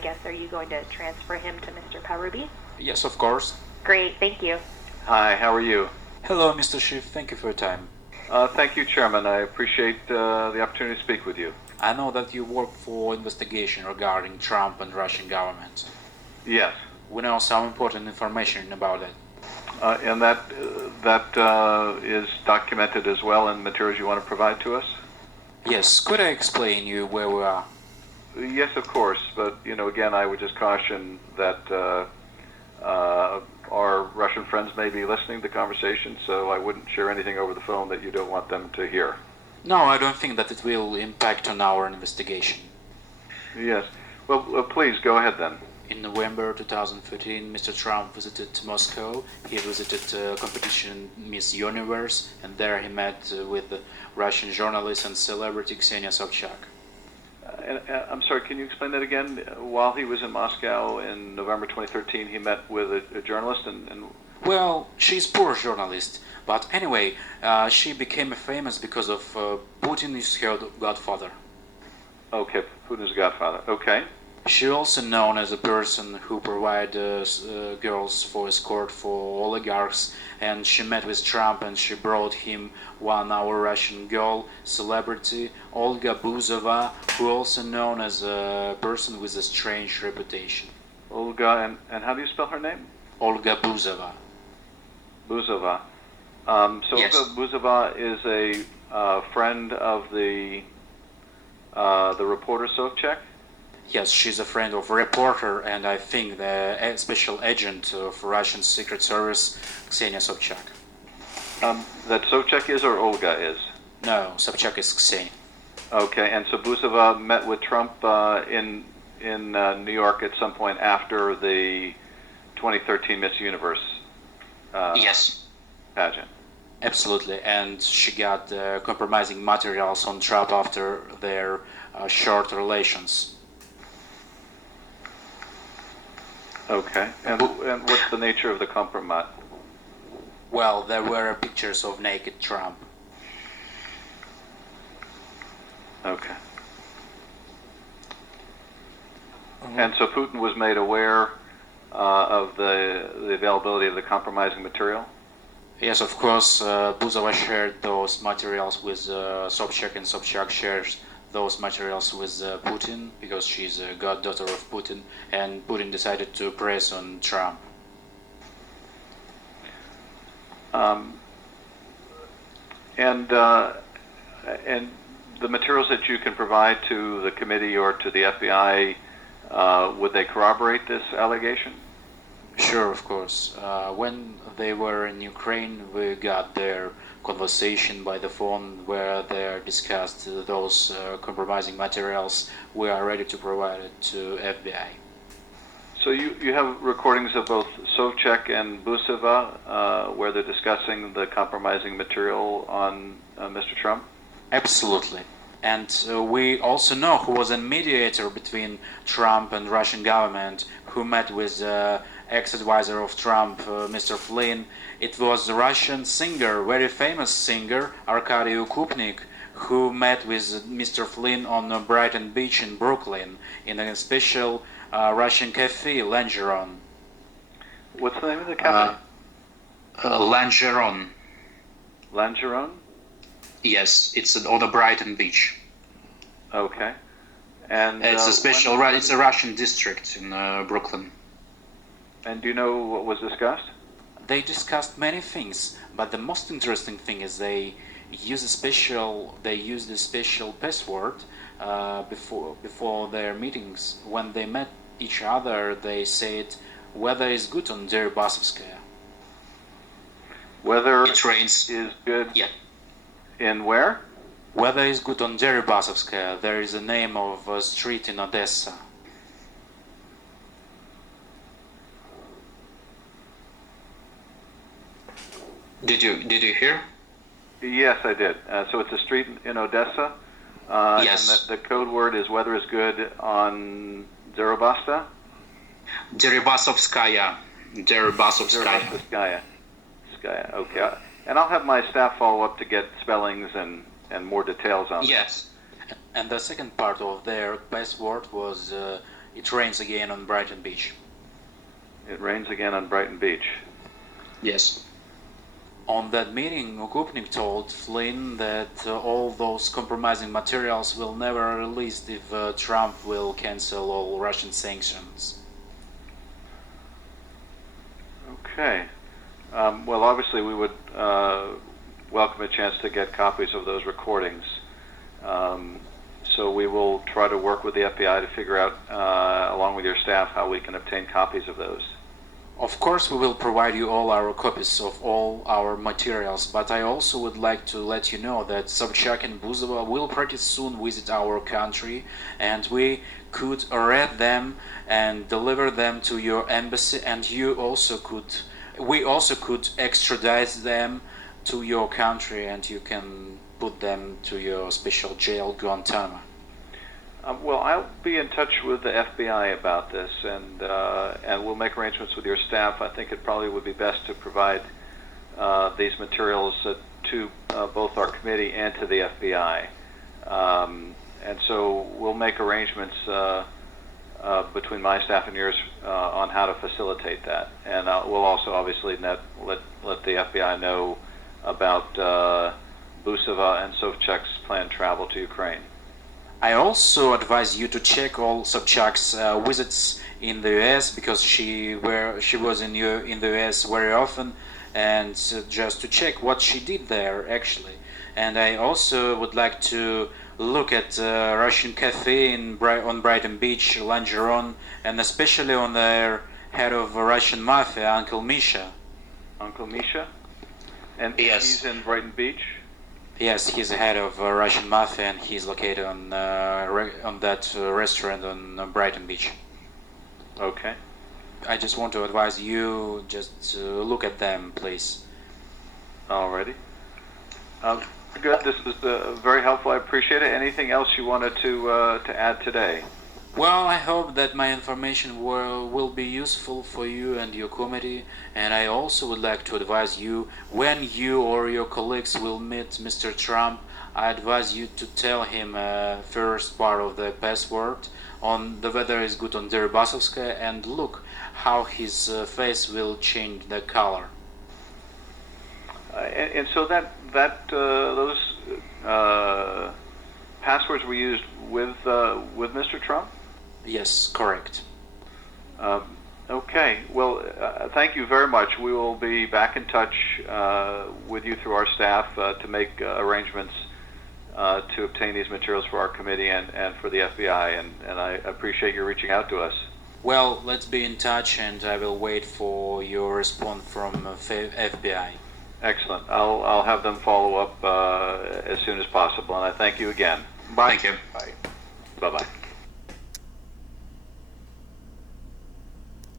guess, are you going to transfer him to Mr. Powerby? Yes, of course. Great, thank you. Hi, how are you? Hello, Mr. Schiff. Thank you for your time. Thank you, Chairman. I appreciate the opportunity to speak with you. I know that you work for investigation regarding Trump and Russian government. Yes. We know some important information about it. And that is documented as well in materials you want to provide to us? Yes, could I explain you where we are? Yes, of course. But, again, I would just caution that our Russian friends may be listening to the conversation, so I wouldn't share anything over the phone that you don't want them to hear. No, I don't think that it will impact on our investigation. Yes. Well, please, go ahead then. In November 2013, Mr. Trump visited Moscow. He visited competition Miss Universe, and there he met with the Russian journalist and celebrity Ksenia Sobchak. I'm sorry, can you explain that again? While he was in Moscow in November 2013, he met with a journalist and... Well, she's poor journalist, but anyway, she became famous because of Putin is her godfather. Okay, Putin's godfather, okay. She also known as a person who provide girls for escort for oligarchs, and she met with Trump and she brought him our Russian girl, celebrity Olga Buzova, who also known as a person with a strange reputation. Olga, and how do you spell her name? Olga Buzova. Buzova. Yes. Olga Buzova is a friend of the reporter Sobchak? Yes, she's a friend of reporter and I think the special agent of Russian Secret Service, Ksenia Sobchak. That Sobchak is or Olga is? No, Sobchak is Ksenia. Okay, and so Buzova met with Trump in New York at some point after the 2013 Miss Universe Yes. pageant. Absolutely, and she got compromising materials on Trump after their short relations. Okay, and what's the nature of the compromise? Well, there were pictures of naked Trump. Okay. And so Putin was made aware of the availability of the compromising material? Yes, of course, Buzova shared those materials with Sobchak, and Sobchak shares those materials with Putin, because she's a goddaughter of Putin, and Putin decided to press on Trump. And the materials that you can provide to the committee or to the FBI, would they corroborate this allegation? Sure, of course. When they were in Ukraine, we got their conversation by the phone where they discussed those compromising materials. We are ready to provide it to FBI. So you have recordings of both Sobchak and Buzova where they're discussing the compromising material on Mr. Trump? Absolutely. And we also know who was a mediator between Trump and Russian government, who met with ex-advisor of Trump, Mr. Flynn. It was a Russian singer, very famous singer, Arkady Ukupnik, who met with Mr. Flynn on Brighton Beach in Brooklyn in a special Russian cafe, Langeron. What's the name of the cafe? Langeron. Langeron? Yes, it's on the Brighton Beach. Okay. And it's a special, it's a Russian district in Brooklyn. And do you know what was discussed? They discussed many things, but the most interesting thing is they used a special password before their meetings. When they met each other, they said weather is good on Deribasovskaya. Weather it rains. Is good. Yeah. In where? Weather is good on Deribasovskaya. There is a name of a street in Odessa. Did you hear? Yes, I did. So it's a street in Odessa. Yes. And the code word is weather is good on Deribasta? Deribasovskaya. Deribasovskaya. Okay. And I'll have my staff follow up to get spellings and more details on Yes. And the second part of their password was it rains again on Brighton Beach. It rains again on Brighton Beach. Yes. On that meeting, Okupnik told Flynn that all those compromising materials will never be released if Trump will cancel all Russian sanctions. Okay. Well, obviously, we would welcome a chance to get copies of those recordings. So we will try to work with the FBI to figure out, along with your staff, how we can obtain copies of those. Of course, we will provide you all our copies of all our materials, but I also would like to let you know that Sobchak and Buzova will pretty soon visit our country, and we could arrest them and deliver them to your embassy, and we also could extradite them to your country, and you can put them to your special jail, Guantanamo. Well, I'll be in touch with the FBI about this, and we'll make arrangements with your staff. I think it probably would be best to provide these materials to both our committee and to the FBI. And so we'll make arrangements between my staff and yours on how to facilitate that. And we'll also obviously let the FBI know about Busova and Sobchak's planned travel to Ukraine. I also advise you to check all Sobchak's visits in the US, because she was in the US very often, and just to check what she did there actually. And I also would like to look at Russian cafe on Brighton Beach later on, and especially on their head of Russian mafia, Uncle Misha. Uncle Misha? And Yes. he's in Brighton Beach? Yes, he's the head of Russian mafia, and he's located on that restaurant on Brighton Beach. Okay. I just want to advise you just look at them, please. Alrighty. Good. This was very helpful. I appreciate it. Anything else you wanted to add today? Well, I hope that my information will be useful for you and your committee, and I also would like to advise you, when you or your colleagues will meet Mr. Trump, I advise you to tell him first part of the password on the weather is good on Deribasovskaya, and look how his face will change the color. And so those passwords were used with Mr. Trump? Yes, correct. Okay. Well, thank you very much. We will be back in touch with you through our staff to make arrangements to obtain these materials for our committee and for the FBI. And I appreciate you reaching out to us. Well, let's be in touch, and I will wait for your response from FBI. Excellent. I'll have them follow up as soon as possible. And I thank you again. Thank you. Bye.